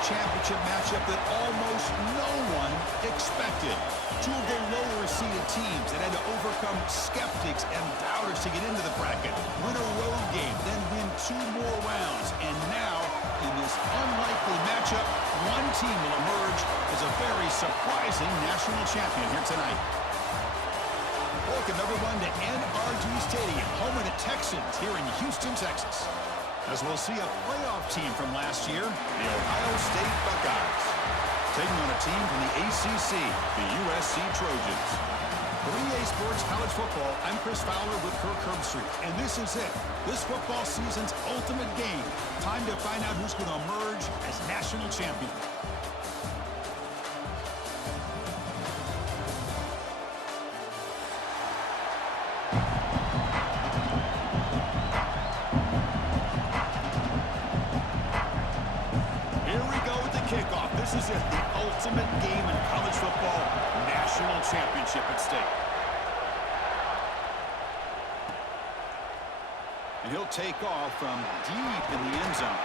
championship matchup that almost no one expected. Two of the lower-seeded teams that had to overcome skeptics and doubters to get into the bracket, win a road game, then win 2 more rounds. And now, in this unlikely matchup, one team will emerge as a very surprising national champion here tonight. Welcome, everyone, to NRG Stadium, home of the Texans here in Houston, Texas. As we'll see a playoff team from last year, the Ohio State Buckeyes, taking on a team from the ACC, the USC Trojans. 3A Sports College Football, I'm Chris Fowler with Kirk Herbstreit, and this is it. This football season's ultimate game. Time to find out who's going to emerge as national champion. This is it, the ultimate game in college football, national championship at stake. And he'll take off from deep in the end zone.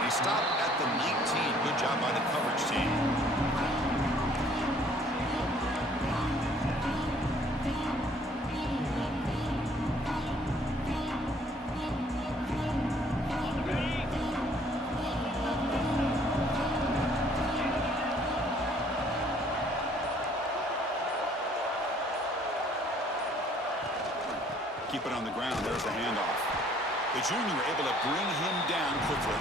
They stop at the 19. Good job by the coverage team. Keep it on the ground. There's the handoff. The junior able to bring him down quickly.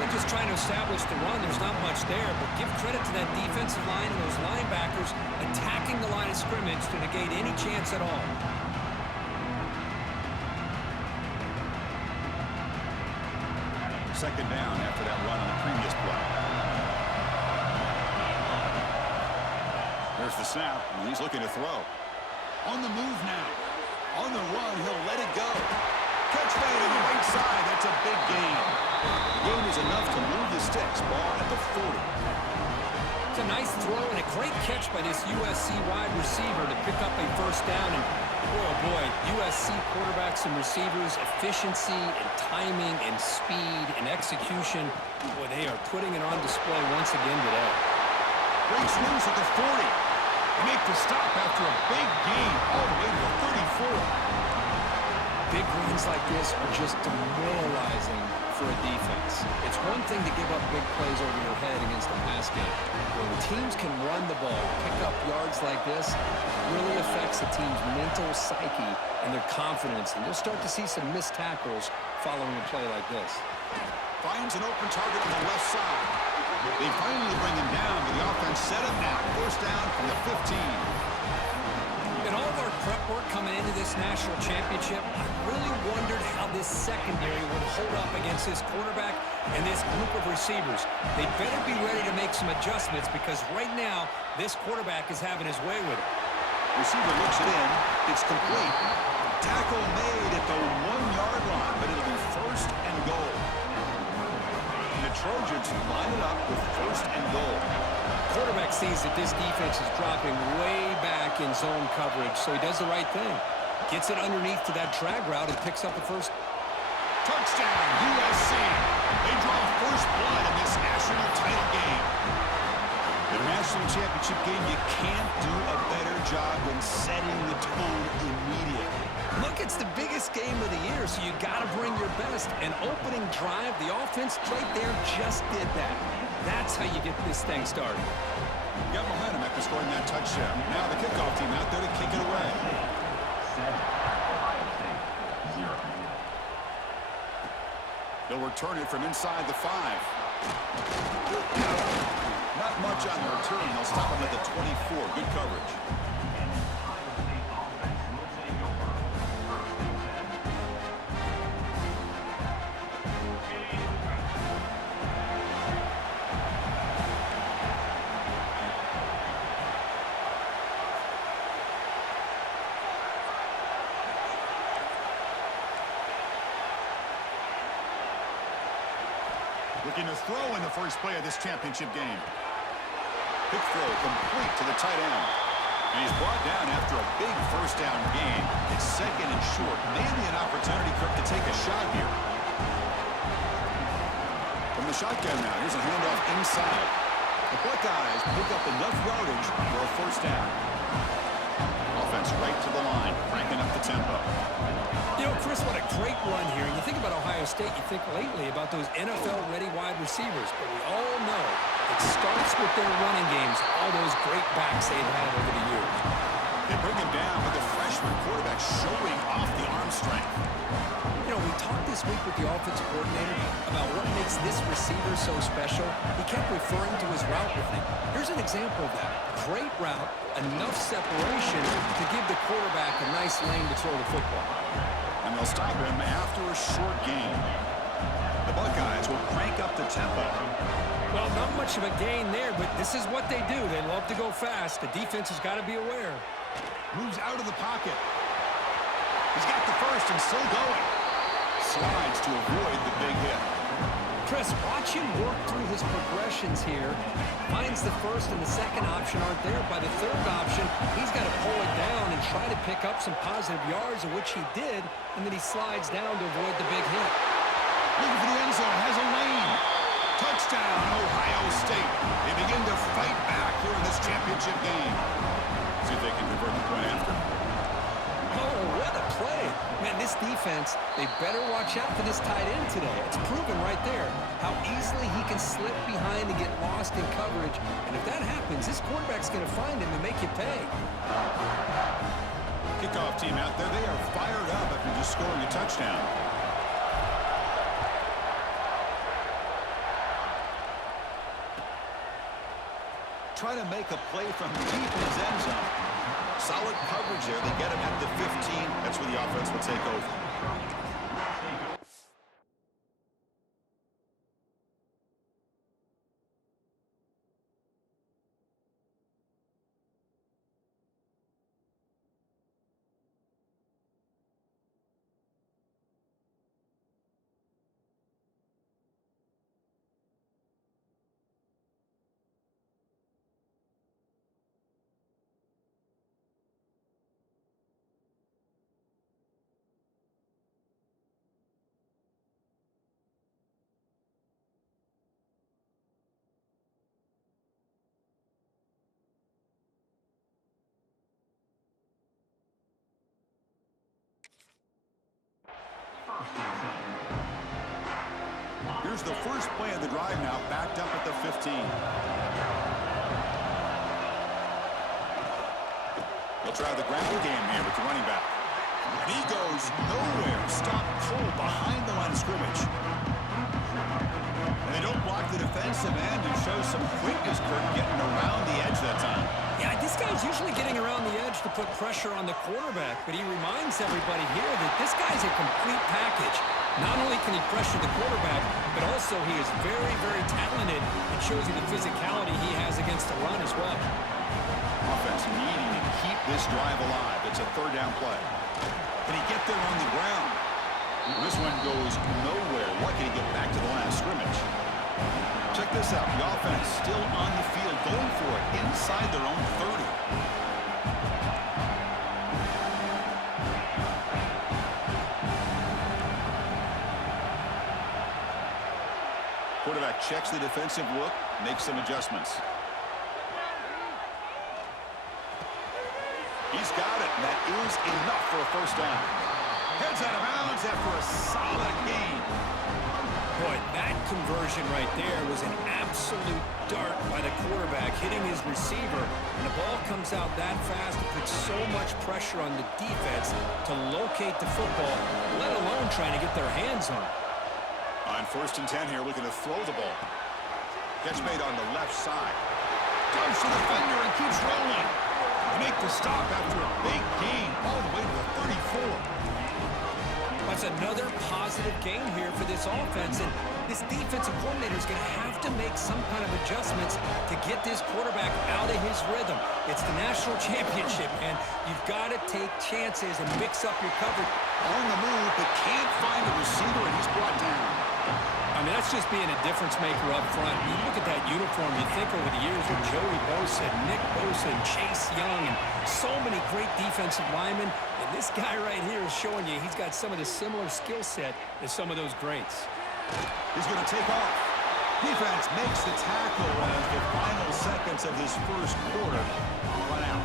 They're just trying to establish the run. There's not much there, but give credit to that defensive line and those linebackers attacking the line of scrimmage to negate any chance at all. Second down after that run on the previous play. There's the snap, and he's looking to throw. On the move now. On the run, he'll let it go. Catch made on the right side. That's a big gain. The gain is enough to move the sticks. Ball at the 40. It's a nice throw and a great catch by this USC wide receiver to pick up a first down. And, oh boy, USC quarterbacks and receivers, efficiency and timing and speed and execution. Boy, they are putting it on display once again today. Breaks loose at the 40. They make the stop after a big gain all the way to the 34. Big runs like this are just demoralizing for a defense. It's one thing to give up big plays over your head against a pass game. When teams can run the ball, pick up yards like this, it really affects the team's mental psyche and their confidence. And you'll start to see some missed tackles following a play like this. Finds an open target on the left side. They finally bring him down, but the offense set up now. First down from the 15. In all of our prep work coming into this national championship, I really wondered how this secondary would hold up against this quarterback and this group of receivers. They better be ready to make some adjustments because right now, this quarterback is having his way with it. Receiver looks it in. It's complete. Tackle made at the 1-yard line, but it'll be first and goal. The Trojans line it up with first and goal. Quarterback sees that this defense is dropping way back in zone coverage, so he does the right thing. Gets it underneath to that drag route and picks up the first. Touchdown, USC. They draw first blood in this national title game. The national championship game, you can't do a better job than setting the tone immediately. Look, it's the biggest game of the year, so you got to bring your best. An opening drive, the offense right there just did that. That's how you get this thing started. Got momentum after scoring that touchdown. Now the kickoff team out there to kick it away. They'll return it from inside the 5. Not much on the return. They'll stop him at the 24. Good coverage. Looking to throw in the first play of this championship game. Quick throw complete to the tight end. And he's brought down after a big first down gain. It's second and short. Maybe an opportunity, Kirk, to take a shot here. From the shotgun now, here's a handoff inside. The Buckeyes pick up enough yardage for a first down. Offense right to the line, cranking up the tempo. You know, Chris, what a great run here. And you think about Ohio State, you think lately about those NFL-ready wide receivers. But we all know it starts with their running games, all those great backs they've had over the years. They bring him down with the freshman quarterback showing off the arm strength. You know, we talked this week with the offensive coordinator about what makes this receiver so special. He kept referring to his route running. Here's an example of that. Great route, enough separation to give the quarterback a nice lane to throw the football. And they'll stop him after a short gain. The Buckeyes will crank up the tempo. Well, not much of a gain there, but this is what they do. They love to go fast. The defense has got to be aware. Moves out of the pocket. He's got the first and still going. Slides to avoid the big hit. Chris, watch him work through his progressions here. Finds the first and the second option aren't there. By the third option, he's got to pull it down and try to pick up some positive yards, of which he did, and then he slides down to avoid the big hit. Looking for the end zone, has a lane. Touchdown, Ohio State. They begin to fight back here in this championship game. See if they can convert the point after. Oh, what a play. Man, this defense, they better watch out for this tight end today. It's proven right there how easily he can slip behind and get lost in coverage. And if that happens, this quarterback's going to find him and make you pay. Kickoff team out there. They are fired up after just scoring a touchdown. Try to make a play from deep in his end zone. Solid coverage there. They get him at the 15. That's where the offense will take over. Here's the first play of the drive now, backed up at the 15. They'll try the ground game here with the running back. And he goes nowhere. Stop cold behind the line of scrimmage. And they don't block the defensive end and show some quickness, Kirk, getting around the edge that time. Yeah, this guy's usually getting around the edge to put pressure on the quarterback, but he reminds everybody here that this guy's a complete package. Not only can he pressure the quarterback, but also he is very, very talented and shows you the physicality he has against the run as well. Offense needing to keep this drive alive. It's a third down play. Can he get there on the ground? This one goes nowhere. Lucky to get back to the line of scrimmage. Check this out. The offense still on the field, going for it inside their own 30. Quarterback checks the defensive look, makes some adjustments. He's got it, and that is enough for a first down. Heads out of bounds after a solid gain. Boy, that conversion right there was an absolute dart by the quarterback, hitting his receiver. And the ball comes out that fast to put so much pressure on the defense to locate the football, let alone trying to get their hands on it. On 1st and 10 here, looking to throw the ball. Catch made on the left side. Comes to the defender and keeps rolling. They make the stop after a big gain all the way to the 34. That's another positive game here for this offense, and this defensive coordinator is going to have to make some kind of adjustments to get this quarterback out of his rhythm. It's the national championship, and you've got to take chances and mix up your coverage. On the move, but can't find the receiver, and he's brought down. I mean, that's just being a difference maker up front. You look at that uniform, you think over the years with Joey Bosa, Nick Bosa, and Chase Young, and so many great defensive linemen. And this guy right here is showing you he's got some of the similar skill set as some of those greats. He's going to take off. Defense makes the tackle as the final seconds of this first quarter run out.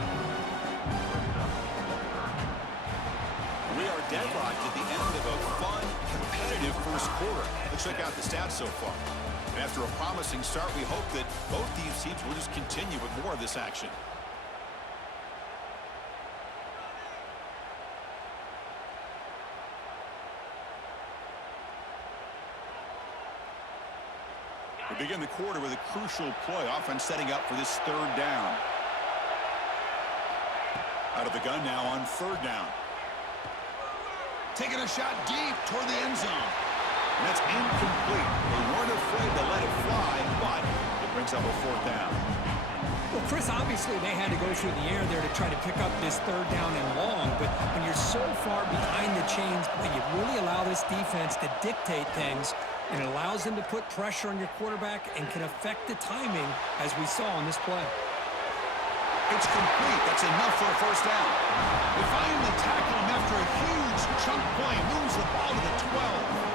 We are deadlocked at the end of a fun, competitive first quarter. Let's check out the stats so far. And after a promising start, we hope that both these teams will just continue with more of this action. We begin the quarter with a crucial play. Offense setting up for this third down. Out of the gun now on third down. Taking a shot deep toward the end zone. And that's incomplete. They weren't afraid to let it fly, but it brings up a fourth down. Well, Chris, obviously they had to go through the air there to try to pick up this third down and long, but when you're so far behind the chains, you really allow this defense to dictate things, and it allows them to put pressure on your quarterback and can affect the timing, as we saw on this play. It's complete. That's enough for a first down. They finally tackle him after a huge chunk play. Moves the ball to the 12.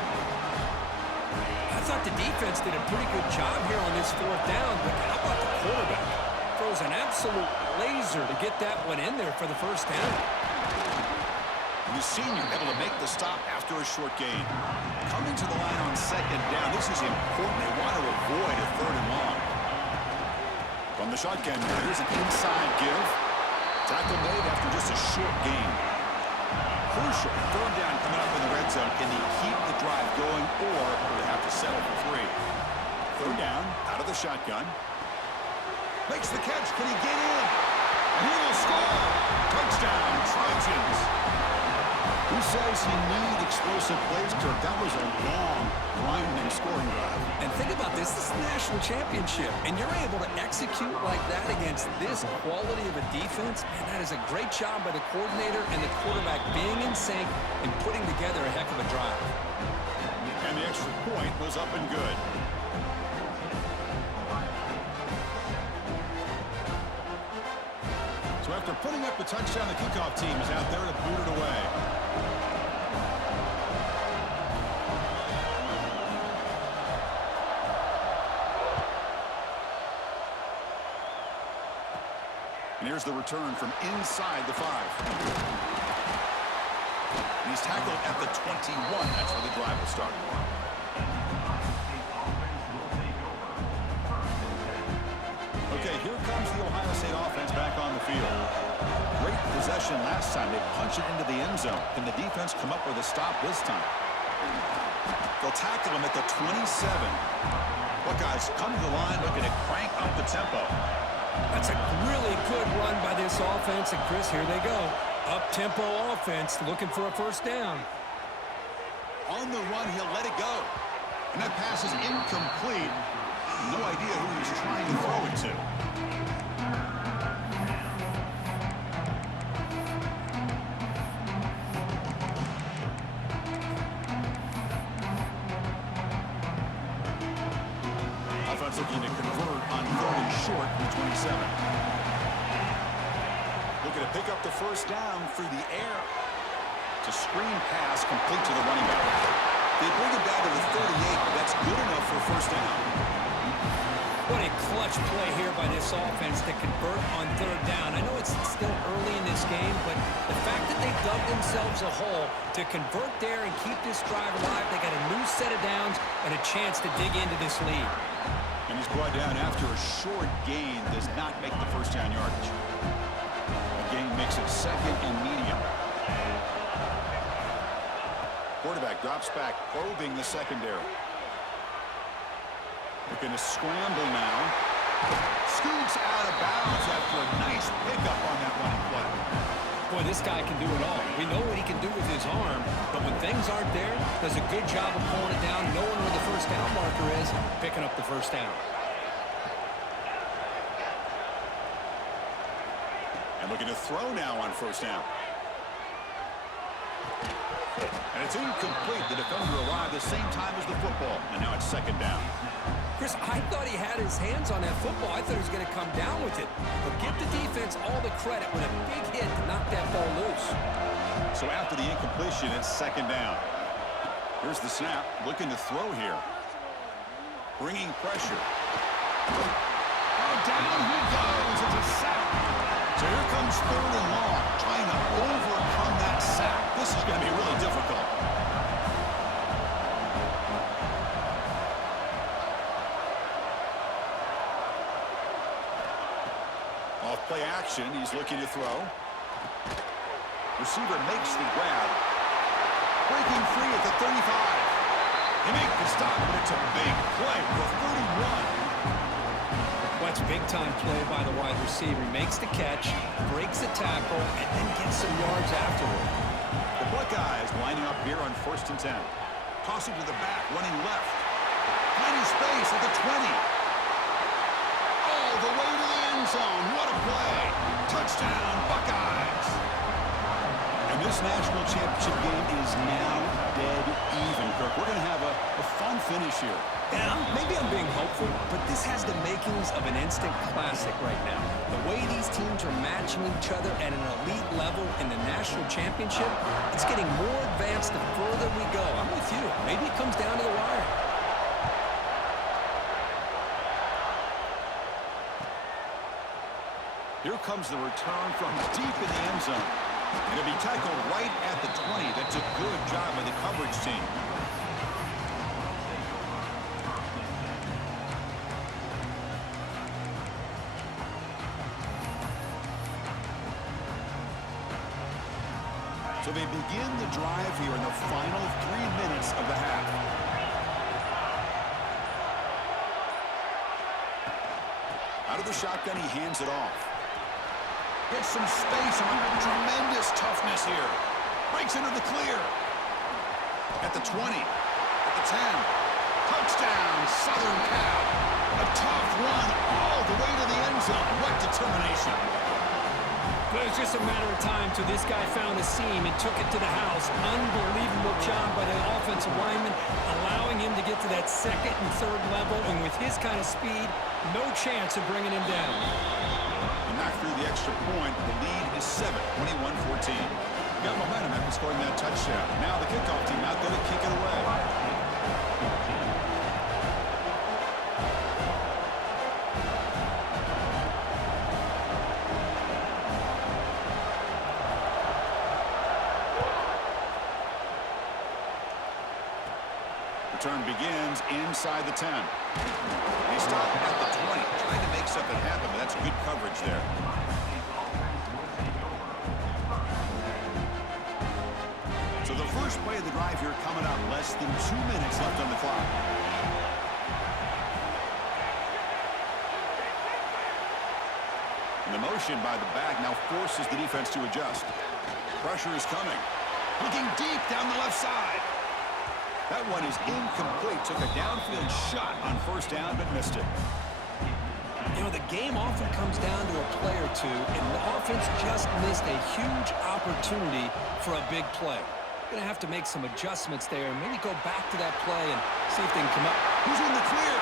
I thought the defense did a pretty good job here on this fourth down, but how about the quarterback? Throws an absolute laser to get that one in there for the first down. The senior able to make the stop after a short gain. Coming to the line on second down. This is important. They want to avoid a third and long. From the shotgun, here's an inside give. Tackle made after just a short gain. Crucial. Third down coming up in the red zone. Can he keep the drive going, or will they have to settle for three? Third down, out of the shotgun. Makes the catch. Can he get in? And he will score. Touchdown, Trojans. Who says you need explosive plays, Kirk? That was a long, grinding scoring drive. And think about this. This is the national championship, and you're able to execute like that against this quality of a defense, and that is a great job by the coordinator and the quarterback being in sync and putting together a heck of a drive. And the extra point was up and good. So after putting up the touchdown, the kickoff team is out there to boot it away. And here's the return from inside the 5. And he's tackled at the 21. That's where the drive will start. Okay, here comes the Ohio State offense back on the field. Great possession last time. They punch it into the end zone. Can the defense come up with a stop this time? They'll tackle him at the 27. Buckeyes come to the line looking to crank up the tempo. That's a really good run by this offense, and Chris, here they go. Up-tempo offense looking for a first down. On the run, he'll let it go. And that pass is incomplete. No idea who he's trying to throw it to. Offense looking to convert on third and short from 27. Looking to pick up the first down through the air. It's a screen pass complete to the running back. They bring it down to the 38, but that's good enough for a first down. What a clutch play here by this offense to convert on third down. I know it's still early in this game, but the fact that they dug themselves a hole to convert there and keep this drive alive, they got a new set of downs and a chance to dig into this lead. And he's brought down after a short gain, does not make the first down yardage. The gain makes it second and medium. Quarterback drops back, probing the secondary. Looking to scramble now. Scoots out of bounds after a nice pickup on that running play. Boy, this guy can do it all. We know what he can do with his arm, but when things aren't there, does a good job of pulling it down, knowing where the first down marker is, picking up the first down. And looking to throw now on first down. And it's incomplete. The defender arrived the same time as the football, and now it's second down. Chris, I thought he had his hands on that football. I thought he was going to come down with it. But give the defense all the credit with a big hit to knock that ball loose. So after the incompletion, it's second down. Here's the snap, looking to throw here. Bringing pressure. Oh, down he goes. It's a sack. So here comes 3rd and long, trying to overcome that sack. This is going to be really difficult. Off play action, he's looking to throw. Receiver makes the grab. Breaking free at the 35. They make the stop, but it's a big play for 31. That's big-time play by the wide receiver. He makes the catch, breaks the tackle, and then gets some yards afterward. The Buckeyes lining up here on 1st and 10. Tossing to the back, running left. Finding space at the 20. All the way to the end zone. What a play. Touchdown, Buckeyes. And this national championship game is now dead even, Kirk. We're going to have a fun finish here. Yeah, maybe I'm being hopeful, but this has the makings of an instant classic right now. The way these teams are matching each other at an elite level in the national championship, it's getting more advanced the further we go. I'm with you. Maybe it comes down to the wire. Here comes the return from deep in the end zone. And it'll be tackled right at the 20. That's a good job by the coverage team. So they begin the drive here in the final 3 minutes of the half. Out of the shotgun, he hands it off. Gets some space on tremendous toughness here. Breaks into the clear. At the 20. At the 10. Touchdown, Southern Cal. A tough run all the way to the end zone. What determination. But it was just a matter of time till this guy found a seam and took it to the house. Unbelievable job by the offensive lineman, allowing him to get to that 2nd and 3rd level. And with his kind of speed, no chance of bringing him down. Knocked through the extra point. The lead is 7, 21-14. Got momentum after scoring that touchdown. Now the kickoff team out there to kick it away. Return begins inside the 10. They stop at the 20, trying to make something happen, but that's good coverage there. So the first play of the drive here coming up, less than 2 minutes left on the clock. And the motion by the back now forces the defense to adjust. Pressure is coming. Looking deep down the left side. That one is incomplete. Took a downfield shot on 1st down, but missed it. You know, the game often comes down to a play or two, and the offense just missed a huge opportunity for a big play. Going to have to make some adjustments there and maybe go back to that play and see if they can come up. Who's in the clear?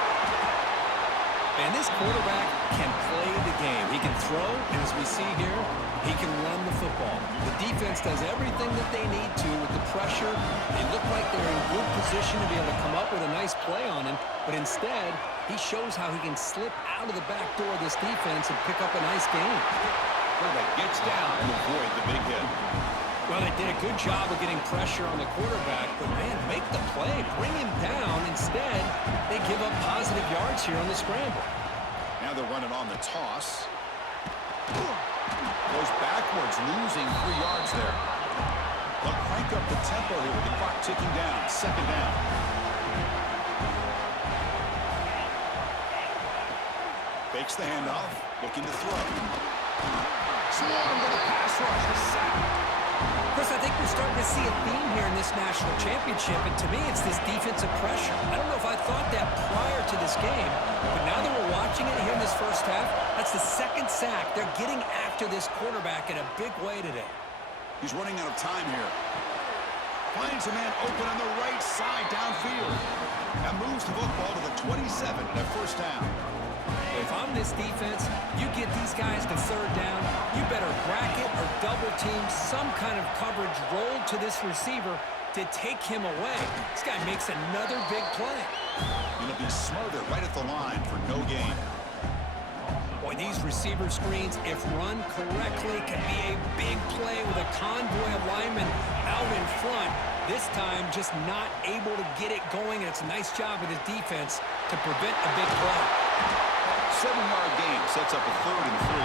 And this quarterback can play the game. He can throw, and as we see here, he can run the football. The defense does everything that they need to with the pressure. They look like they're in good position to be able to come up with a nice play on him, but instead, he shows how he can slip out of the back door of this defense and pick up a nice gain. Quarterback gets down and avoid the big hit. Well, they did a good job of getting pressure on the quarterback, but man, make the play, bring him down. Instead, they give up positive yards here on the scramble. Now they're running on the toss. Goes backwards, losing 3 yards there. They'll crank up the tempo here with the clock ticking down. 2nd down. Fakes the handoff, looking to throw. Swarm with a pass rush, a sack. Chris, I think we're starting to see a theme here in this national championship, and to me, it's this defensive pressure. I don't know if I thought that prior to this game, but now that we're watching it here in this first half, that's the 2nd sack. They're getting after this quarterback in a big way today. He's running out of time here. Finds a man open on the right side downfield. That moves the football to the 27 at 1st down. If I'm this defense, you get these guys to 3rd down, you better bracket or double team some kind of coverage roll to this receiver to take him away. This guy makes another big play. It'll be smothered right at the line for no gain. Boy, these receiver screens, if run correctly, can be a big play with a convoy of linemen out in front. This time, just not able to get it going, and it's a nice job with his defense to prevent a big play. 7-yard gain sets up a 3rd and 3.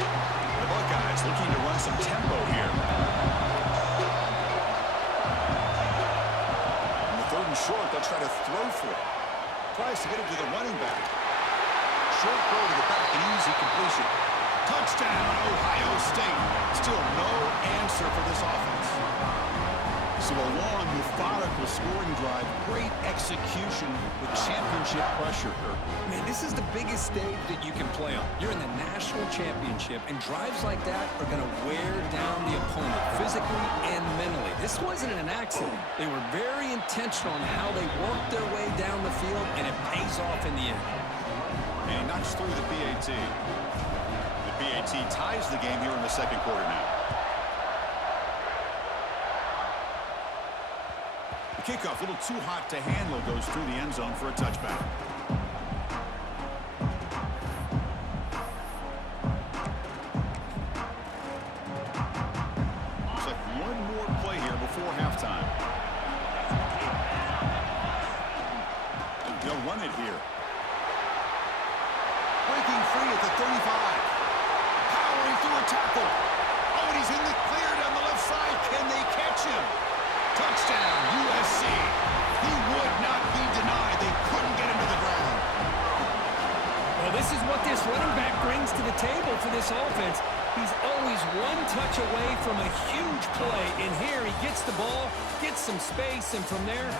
The Buckeyes looking to run some tempo here. On the 3rd and short, they'll try to throw for it. Tries to get it to the running back. Short throw to the back, an easy completion. Touchdown, Ohio State. Still no answer for this offense. So a long, methodical scoring drive. Great execution with championship pressure. Man, this is the biggest stage that you can play on. You're in the national championship, and drives like that are going to wear down the opponent physically and mentally. This wasn't an accident. They were very intentional on how they worked their way down the field, and it pays off in the end. And knocks through the PAT. The PAT ties the game here in the 2nd quarter now. The kickoff, a little too hot to handle, goes through the end zone for a touchback. Looks like one more play here before halftime. They'll run it here. Breaking free at the 35. Powering through a tackle. Oh, and he's in the clear down the left side. Can they catch him? Touchdown, USC. He would not be denied. They couldn't get him to the ground. Well, this is what this running back brings to the table for this offense. He's always one touch away from a huge play. And here he gets the ball, gets some space, and from there,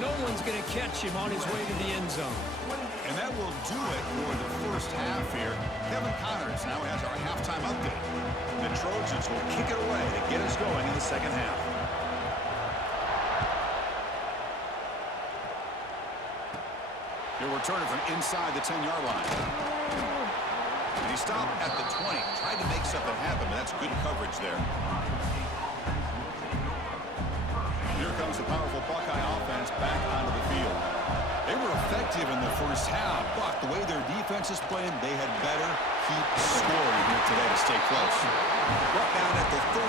no one's going to catch him on his way to the end zone. And that will do it for the first half here. Kevin Connors now has our halftime update. The Trojans will kick it away to get us going in the 2nd half. He'll return it from inside the 10-yard line. And he stopped at the 20. Tried to make something happen, but that's good coverage there. Here comes the powerful Buckeye offense back onto the field. They were effective in the first half, but the way their defense is playing, they had better keep scoring here today to stay close. Brought down at the 33,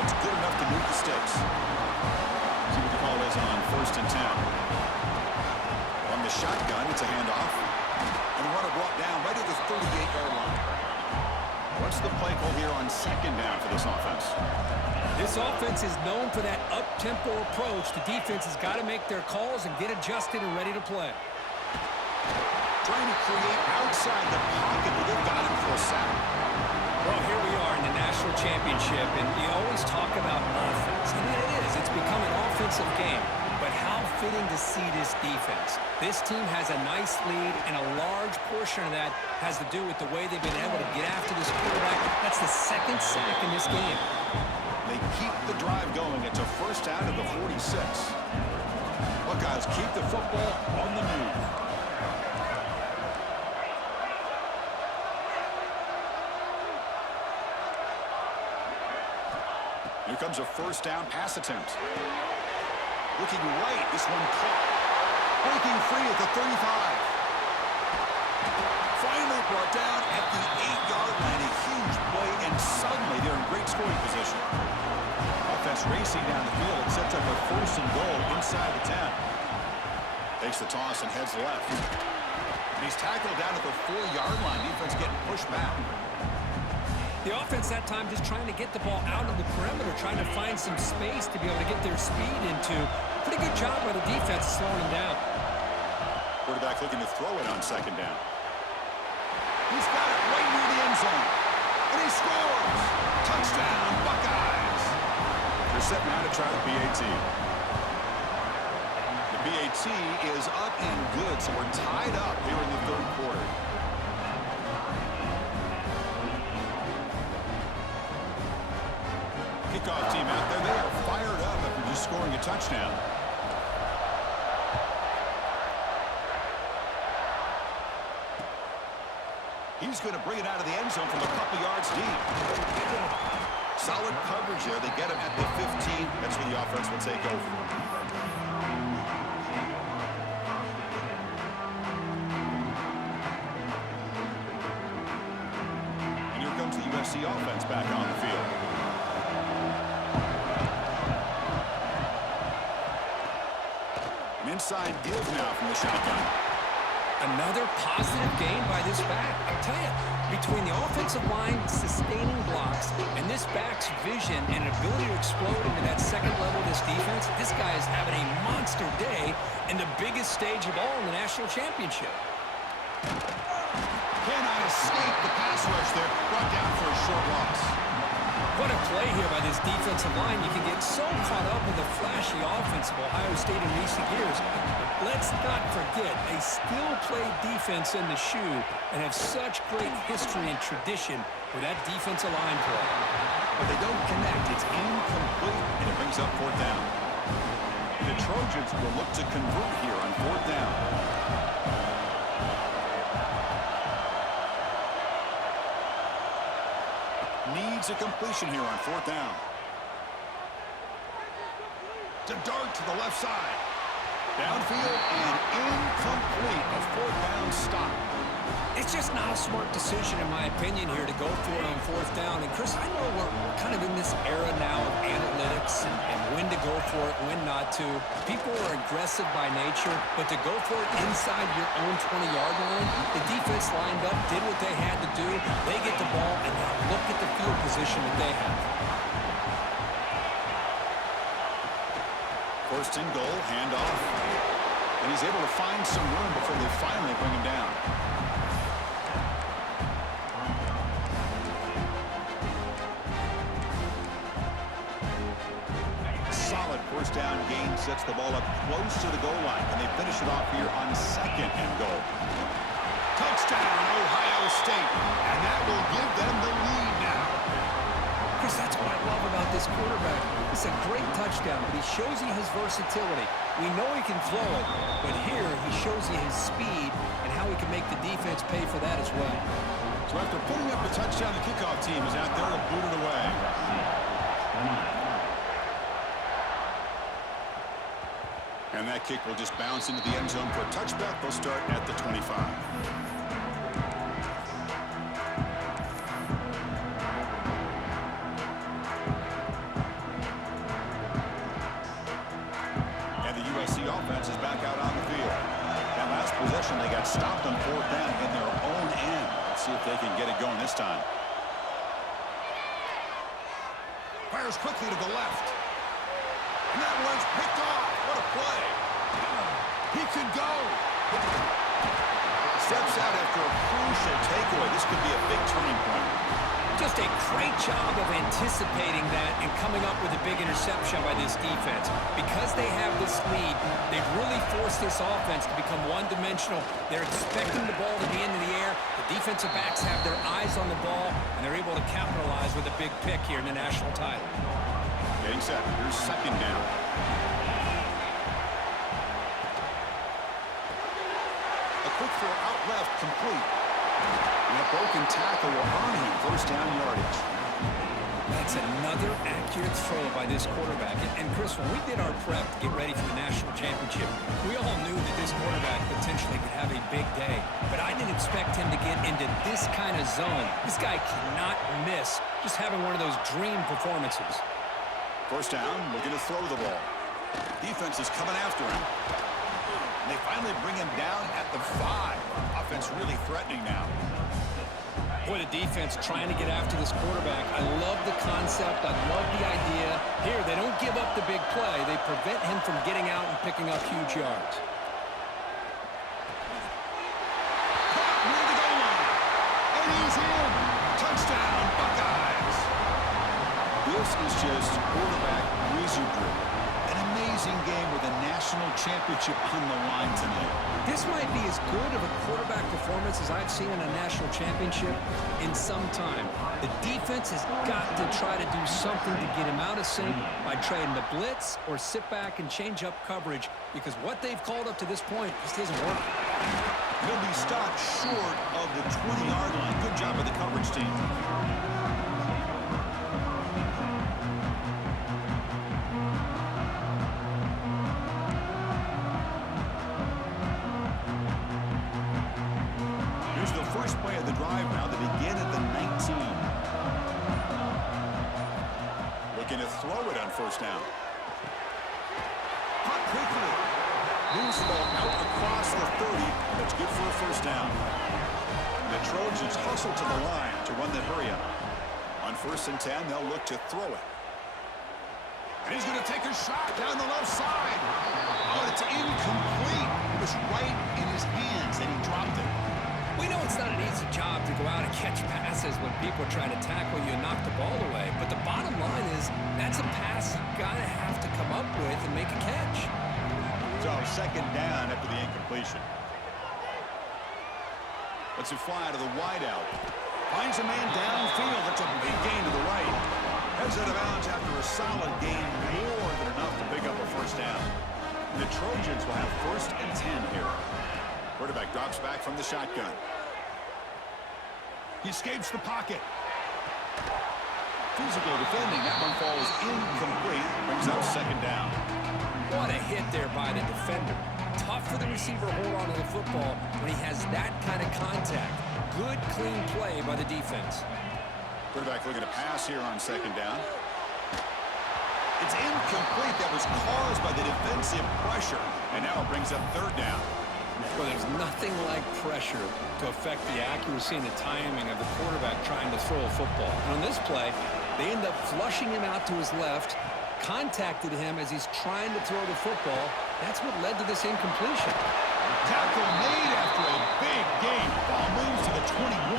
that's good enough to move the sticks. See what the call is on 1st and 10. On the shotgun, it's a handoff. And the runner brought down right at the 38-yard line. What's the play call here on 2nd down for this offense? This offense is known for that up-tempo approach. The defense has got to make their calls and get adjusted and ready to play. Trying to create outside the pocket, but they've got him for a sack. Well, here we are in the national championship, and you always talk about offense. And it is. It's become an offensive game. But how fitting to see this defense. This team has a nice lead, and a large portion of that has to do with the way they've been able to get after this quarterback. That's the 2nd sack in this game. They keep the drive going. It's a first down at the 46. Buckeyes keep the football on the move. Here comes a first down pass attempt. Looking right, this one caught. Breaking free at the 35. Finally brought down at the 8-yard line. A huge play, and suddenly they're in great scoring position. Offense racing down the field. It sets up a 1st and goal inside the 10. Takes the toss and heads left. And he's tackled down at the 4-yard line. Defense getting pushed back. The offense that time just trying to get the ball out of the perimeter, trying to find some space to be able to get their speed into. Pretty good job by the defense slowing him down. Quarterback looking to throw it on 2nd down. He's got it right near the end zone. And he scores! Touchdown, Buckeyes! They're set now to try the PAT. The PAT is up and good, so we're tied up here in the 3rd quarter. Kickoff team out there. They are fired up after just scoring a touchdown. He's going to bring it out of the end zone from a couple yards deep. Solid coverage there. They get him at the 15. That's where the offense will take over. USC offense back on the field. An inside give now from the shotgun. Another positive gain by this back. I'll tell you, between the offensive line sustaining blocks and this back's vision and ability to explode into that second level of this defense, this guy is having a monster day in the biggest stage of all in the national championship. Cannot escape the pass rush there. Brought down for a short loss. What a play here by this defensive line. You can get so caught up in the flashy offense of Ohio State in recent years. But let's not forget, they still play defense in the shoe and have such great history and tradition with that defensive line play. But they don't connect. It's incomplete, and it brings up fourth down. The Trojans will look to convert here on fourth down. Needs a completion here on fourth down. To dart to the left side. Downfield and incomplete. A fourth down stop. It's just not a smart decision, in my opinion, here to go for it on fourth down. And, Chris, I know we're kind of in this era now of analytics and when to go for it, when not to. People are aggressive by nature, but to go for it inside your own 20-yard line, the defense lined up, did what they had to do. They get the ball, and now look at the field position that they have. First and goal, handoff. And he's able to find some room before they finally bring him down. Solid first down gain sets the ball up close to the goal line, and they finish it off here on second and goal. Touchdown, Ohio State, and that will give them the lead now. Chris, that's what I love about this quarterback. It's a great touchdown, but he shows you his versatility. We know he can throw it, but here he shows you his speed and how he can make the defense pay for that as well. So after putting up a touchdown, the kickoff team is out there to boot it away. And that kick will just bounce into the end zone for a touchback. They'll start at the 25. Offense is back out on the field. That last possession, they got stopped on fourth down in their own end. Let's see if they can get it going this time. Fires quickly to the left. And that one's picked off. What a play. He could go. Steps out after a crucial takeaway. This could be a big turning point. Just a great job of anticipating that and coming up with a big interception by this defense. Because they have this lead, they've really forced this offense to become one-dimensional. They're expecting the ball to be into the air. The defensive backs have their eyes on the ball, and they're able to capitalize with a big pick here in the national title. Getting set. Here's second down. A quick throw out left, complete. And a broken tackle will earn him first down yardage. That's another accurate throw by this quarterback. And Chris, when we did our prep to get ready for the national championship, we all knew that this quarterback potentially could have a big day. But I didn't expect him to get into this kind of zone. This guy cannot miss, just having one of those dream performances. First down, looking to throw the ball. Defense is coming after him. And they finally bring him down at the 5. Offense really threatening now. Boy, the defense trying to get after this quarterback. I love the concept. I love the idea. Here, they don't give up the big play. They prevent him from getting out and picking up huge yards. Caught near the goal line. And he's in. Touchdown, Buckeyes. This is just quarterback wizardry. An amazing game with a national championship on the line tonight. This might be as good of a quarterback performance as I've seen in a national championship in some time. The defense has got to try to do something to get him out of sync by trading the blitz or sit back and change up coverage, because what they've called up to this point just isn't working. He'll be stopped short of the 20-yard line. Good job of the coverage team. Here's the first play of the drive now. They begin at the 19. looking to throw it on first down. Caught quickly. Moves the ball out across the 30. That's good for a first down. The Trojans hustle to the line to run the hurry up. On 1st and 10, they'll look to throw it. And he's going to take a shot down the left side. Oh, it's incomplete. It was right in his hands, and he dropped it. We know it's not an easy job to go out and catch passes when people are trying to tackle you and knock the ball away. But the bottom line is that's a pass you got to have to come up with and make a catch. So, 2nd down after the incompletion. Lets it fly to the wideout. Finds a man downfield. That's a big gain to the right. Heads out of bounds after a solid gain, more than enough to pick up a first down. The Trojans will have 1st and 10 here. Quarterback drops back from the shotgun. He escapes the pocket. Physical defending. That one falls incomplete. Brings up 2nd down. What a hit there by the defender. Tough for the receiver to hold on to the football when he has that kind of contact. Good, clean play by the defense. Quarterback looking to pass here on 2nd down. It's incomplete. That was caused by the defensive pressure. And now it brings up 3rd down. Well, there's nothing like pressure to affect the accuracy and the timing of the quarterback trying to throw a football. And on this play, they end up flushing him out to his left, contacted him as he's trying to throw the football. That's what led to this incompletion. Tackle made after a big gain. Ball moves to the 21.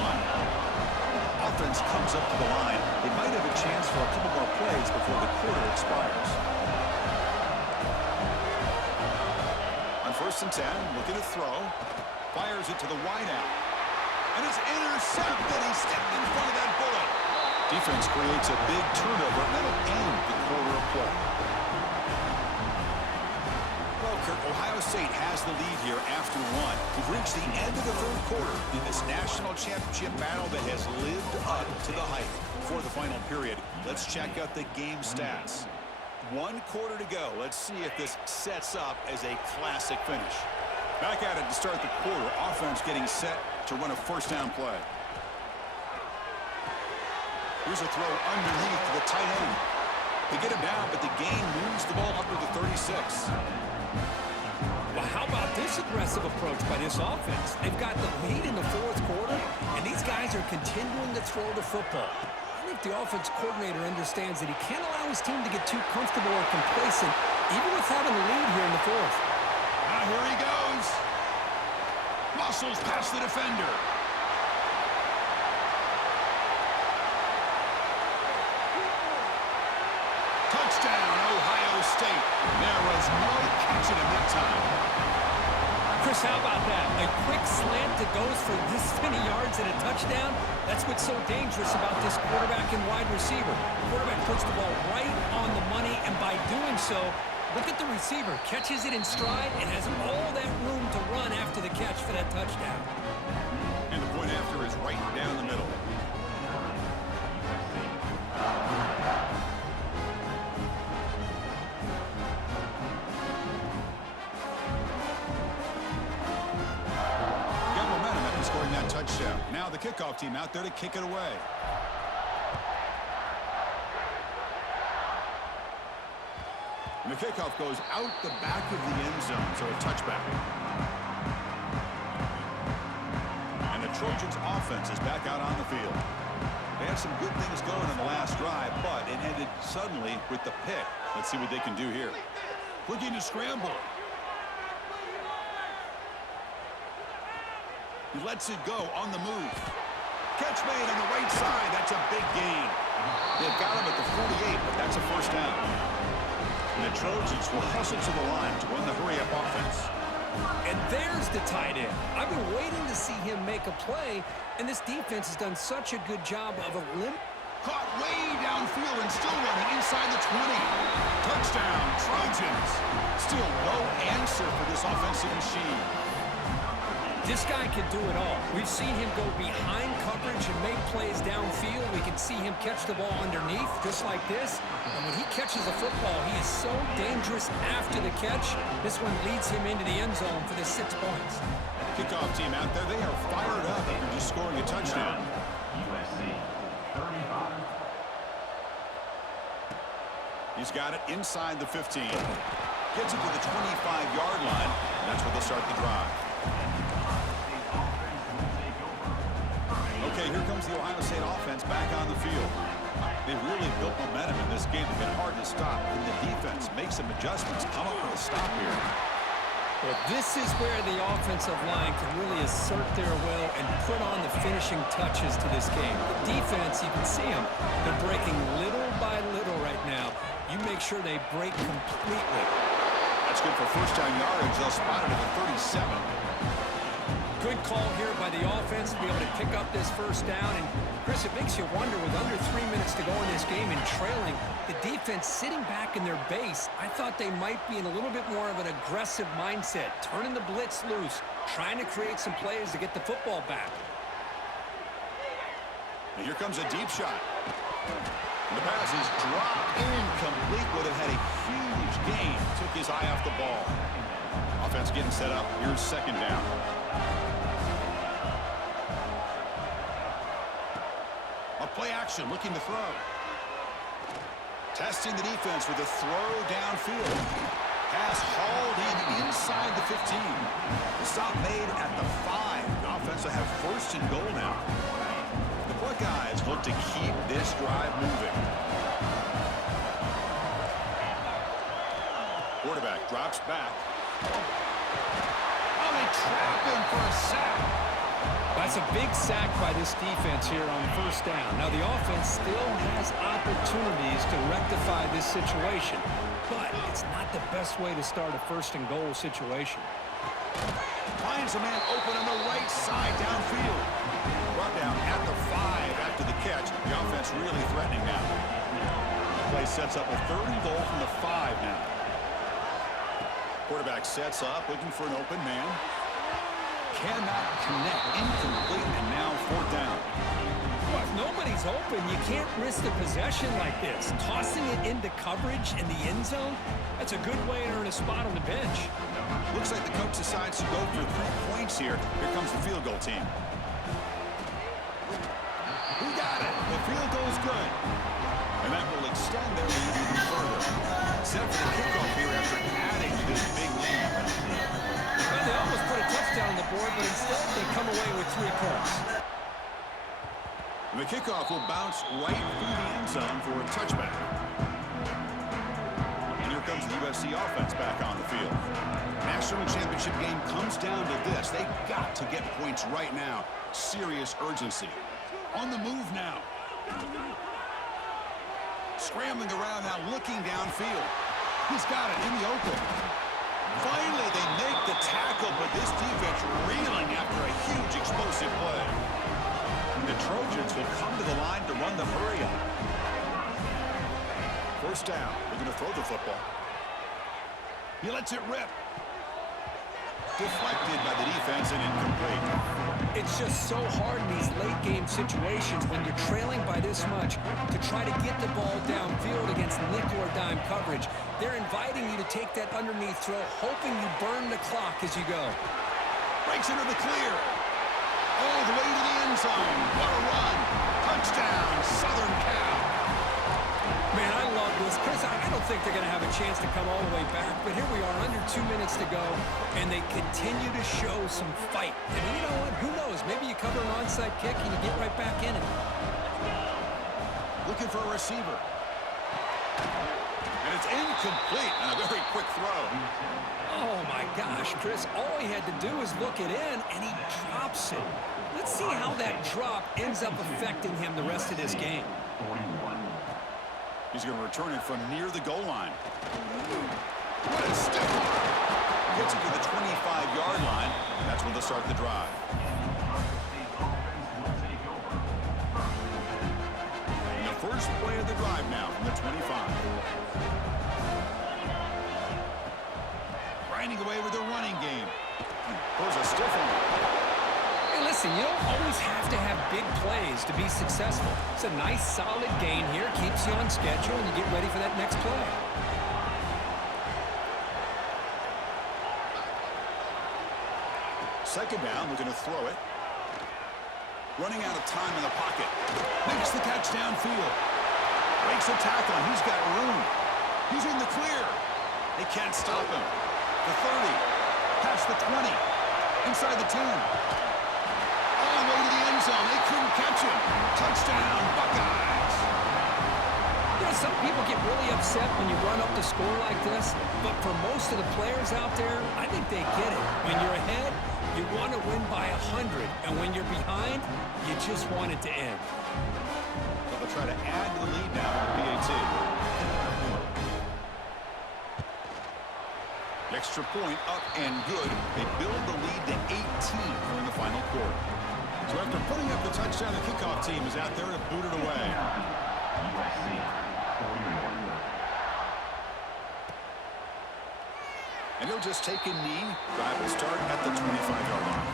Offense comes up to the line. They might have a chance for a couple more plays before the quarter expires. On 1st and 10, looking to throw. Fires it to the wideout. And it's intercepted. He stepped in front of that bullet. Defense creates a big turnover, and that'll end the quarter of play. Well, Kirk, Ohio State has the lead here after 1. We've reached the end of the 3rd quarter in this national championship battle that has lived up to the hype. For the final period, let's check out the game stats. 1 quarter to go. Let's see if this sets up as a classic finish. Back at it to start the quarter. Offense getting set to run a first down play. Here's a throw underneath to the tight end. They get him down, but the gain moves the ball up to the 36. Well, how about this aggressive approach by this offense? They've got the lead in the 4th quarter, and these guys are continuing to throw the football. I think the offense coordinator understands that he can't allow his team to get too comfortable or complacent, even with having the lead here in the 4th. Now here he goes. Muscles past the defender. Touchdown, Ohio State. There was no catching him that time. Chris, how about that? A quick slant that goes for this many yards and a touchdown. That's what's so dangerous about this quarterback and wide receiver. Quarterback puts the ball right on the money, and by doing so, look at the receiver. Catches it in stride and has all that room to run after the catch for that touchdown. And the point after is right down the middle. Scoring that touchdown. Now the kickoff team out there to kick it away. And the kickoff goes out the back of the end zone, so a touchback. And the Trojans offense is back out on the field. They had some good things going in the last drive, but it ended suddenly with the pick. Let's see what they can do here. Looking to scramble. He lets it go on the move. Catch made on the right side. That's a big gain. They've got him at the 48, but that's a first down. And the Trojans will hustle to the line to run the hurry-up offense. And there's the tight end. I've been waiting to see him make a play, and this defense has done such a good job of caught way downfield and still running inside the 20. Touchdown, Trojans. Still no answer for this offensive machine. This guy can do it all. We've seen him go behind coverage and make plays downfield. We can see him catch the ball underneath, just like this. And when he catches the football, he is so dangerous after the catch. This one leads him into the end zone for the 6 points. Kickoff team out there, they are fired up after just scoring a touchdown. USC 35. He's got it inside the 15. Gets it to the 25-yard line. That's where they'll start the drive. Okay, here comes the Ohio State offense back on the field. They really built momentum in this game. It's been hard to stop. And the defense makes some adjustments. Come up with a stop here. Well, this is where the offensive line can really assert their will and put on the finishing touches to this game. The defense, you can see them. They're breaking little by little right now. You make sure they break completely. That's good for first-down yardage. They'll spot it at the 37. Good call here by the offense to be able to pick up this first down. And, Chris, it makes you wonder, with under 3 minutes to go in this game and trailing, the defense sitting back in their base, I thought they might be in a little bit more of an aggressive mindset, turning the blitz loose, trying to create some plays to get the football back. And here comes a deep shot. And the pass is dropped incomplete. Would have had a huge gain. Took his eye off the ball. Offense getting set up. Here's second down. A play action, looking to throw. Testing the defense with a throw downfield. Pass hauled in inside the 15. The stop made at the 5. The offense will have first and goal now. The Buckeyes look to keep this drive moving. Quarterback drops back. Oh, they trap him for a sack. That's a big sack by this defense here on first down. Now, the offense still has opportunities to rectify this situation, but it's not the best way to start a first and goal situation. Finds a man open on the right side downfield. Brought down at the 5 after the catch. The offense really threatening now. The play sets up a third and goal from the 5 now. Quarterback sets up, looking for an open man. Cannot connect, incomplete, and now fourth down. Well, if nobody's open, you can't risk the possession like this. Tossing it into coverage in the end zone, that's a good way to earn a spot on the bench. Looks like the coach decides to go for 3 points here. Here comes the field goal team. Who got it? The field goal's good. And that will extend their lead even further. Set for the kickoff here after adding to this big lead. Well, they almost put a touchdown on the board, but instead they come away with 3 points. And the kickoff will bounce right through the end zone for a touchback. And here comes the USC offense back on the field. National championship game comes down to this. They've got to get points right now. Serious urgency. On the move now. Scrambling around now, looking downfield. He's got it in the open. Finally, they make the tackle, but this defense reeling after a huge explosive play. And the Trojans will come to the line to run the hurry up. First down. They're going to throw the football. He lets it rip. Deflected by the defense and incomplete. It's just so hard in these late-game situations when you're trailing by this much to try to get the ball downfield against nickel or dime coverage. They're inviting you to take that underneath throw, hoping you burn the clock as you go. Breaks into the clear. All the way to the end zone. What a run. Touchdown, Southern Cal. Man, I love this. Chris, I don't think they're going to have a chance to come all the way back, but here we are, under 2 minutes to go, and they continue to show some fight. And you know what? Who knows? Maybe you cover an onside kick and you get right back in it. Looking for a receiver. And it's incomplete on a very quick throw. Oh, my gosh, Chris. All he had to do was look it in, and he drops it. Let's see how that drop ends up affecting him the rest of this game. He's going to return it from near the goal line. What a stiff arm. Gets it to the 25-yard line. That's when they'll start the drive. And the first play of the drive now from the 25. Grinding away with the running game. Throws a stiff one. Hey, listen, you don't always have to have big plays to be successful. It's a nice, solid gain here. Keeps you on schedule, and you get ready for that next play. Second down, we're going to throw it. Running out of time in the pocket. Makes the catch downfield. Breaks a tackle, and he's got room. He's in the clear. They can't stop him. The 30. Past the 20. Inside the 10. All the way to the end zone. They couldn't catch him. Touchdown, Buckeyes. You know, some people get really upset when you run up the score like this, but for most of the players out there, I think they get it. When you're ahead, you want to win by 100, and when you're behind, you just want it to end. So they'll try to add to the lead now on the PAT. The extra point up and good. They build the lead to 18 here in the final quarter. So after putting up the touchdown, the kickoff team is out there to boot it away. And he'll just take a knee. Drive will start at the 25-yard line.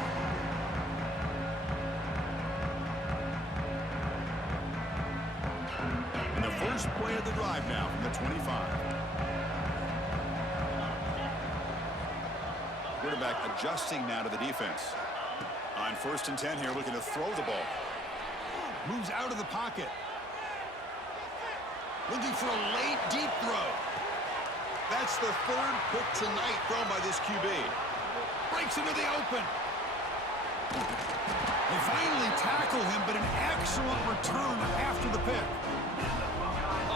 And the first play of the drive now from the 25. Quarterback adjusting now to the defense. On 1st and 10 here, looking to throw the ball. Moves out of the pocket. Looking for a late, deep throw. That's the 3rd pick tonight thrown by this QB. Breaks into the open. They finally tackle him, but an excellent return after the pick.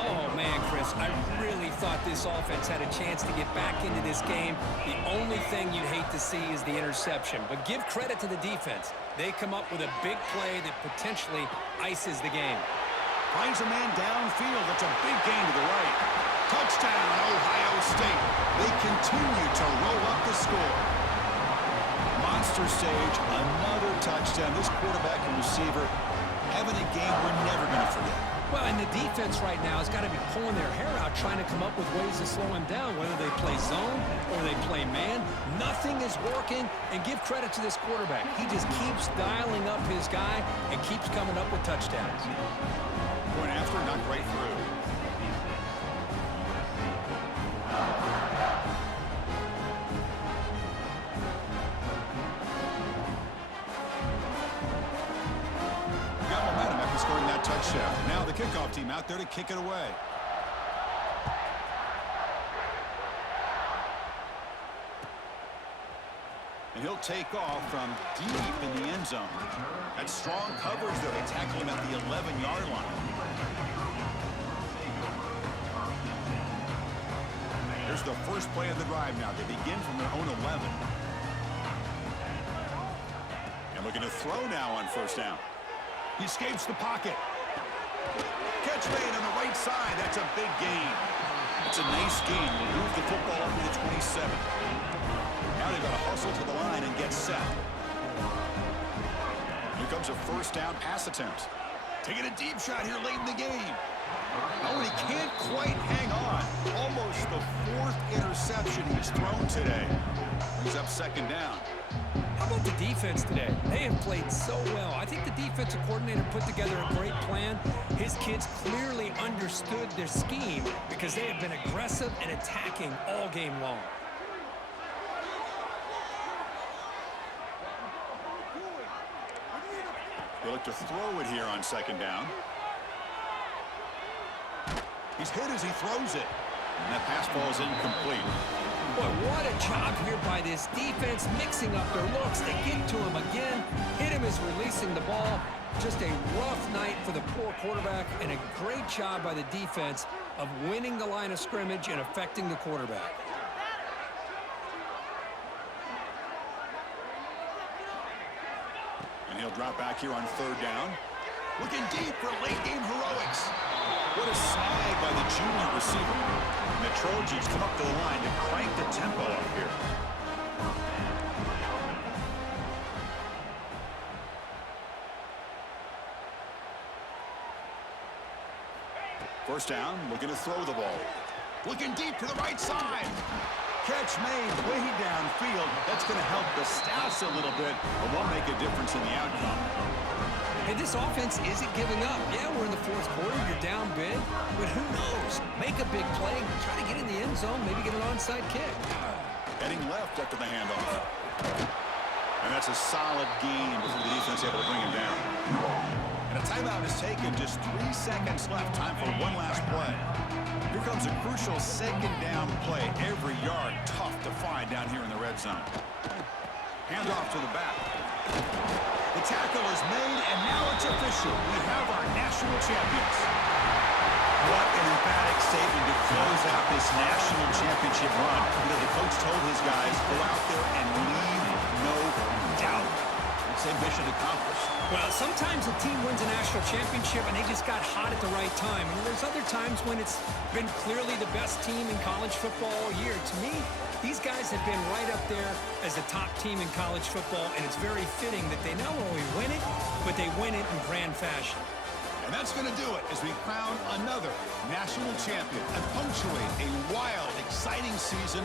Oh, man, Chris, I really thought this offense had a chance to get back into this game. The only thing you'd hate to see is the interception. But give credit to the defense. They come up with a big play that potentially ices the game. Finds a man downfield. That's a big gain to the right. Touchdown, Ohio State. They continue to roll up the score. Monster stage, another touchdown. This quarterback and receiver having a game we're never going to forget. Well, and the defense right now has got to be pulling their hair out trying to come up with ways to slow him down, whether they play zone or they play man. Nothing is working, and give credit to this quarterback. He just keeps dialing up his guy and keeps coming up with touchdowns. Point after, knocked right through. Got momentum after scoring that touchdown. Now the kickoff team out there to kick it away. And he'll take off from deep in the end zone. That's strong coverage there. They tackle him at the 11-yard line. Here's the first play of the drive now. They begin from their own 11. And looking to throw now on 1st down. He escapes the pocket. Catch made on the right side. That's a big gain. It's a nice gain. Will move the football up to the 27. Now they've got to hustle to the line and get set. Here comes a 1st down pass attempt. Taking a deep shot here late in the game. Oh, and he can't quite hang on. Almost the 4th interception he's thrown today. He's up 2nd down. How about the defense today? They have played so well. I think the defensive coordinator put together a great plan. His kids clearly understood their scheme because they have been aggressive and attacking all game long. They look to throw it here on 2nd down. He's hit as he throws it. And that pass ball is incomplete. Boy, what a job here by this defense, mixing up their looks. They get to him again. Hit him as releasing the ball. Just a rough night for the poor quarterback, and a great job by the defense of winning the line of scrimmage and affecting the quarterback. And he'll drop back here on 3rd down. Looking deep for late game heroics. What a snag by the junior receiver. And the Trojans come up to the line to crank the tempo up here. First down, looking to throw the ball. Looking deep to the right side. Catch made way downfield. That's going to help the Stouts a little bit, but won't make a difference in the outcome. Hey, this offense isn't giving up. Yeah, we're in the 4th quarter. You're down big. But who knows? Make a big play. Try to get in the end zone. Maybe get an onside kick. Heading left after the handoff. And that's a solid gain before the defense able to bring him down. And a tight timeout is taken. Just 3 seconds left. Time for one last play. Here comes a crucial second down play. Every yard tough to find down here in the red zone. Hand off to the back. The tackle is made, and now it's official. We have our national champions. What an emphatic statement to close out this national championship run. You know, the coach told his guys, go out there and leave no doubt. It's a mission accomplished. Well, sometimes a team wins a national championship and they just got hot at the right time. And there's other times when it's been clearly the best team in college football all year. To me, these guys have been right up there as the top team in college football, and it's very fitting that they not only win it, but they win it in grand fashion. And that's going to do it as we crown another national champion and punctuate a wild, exciting season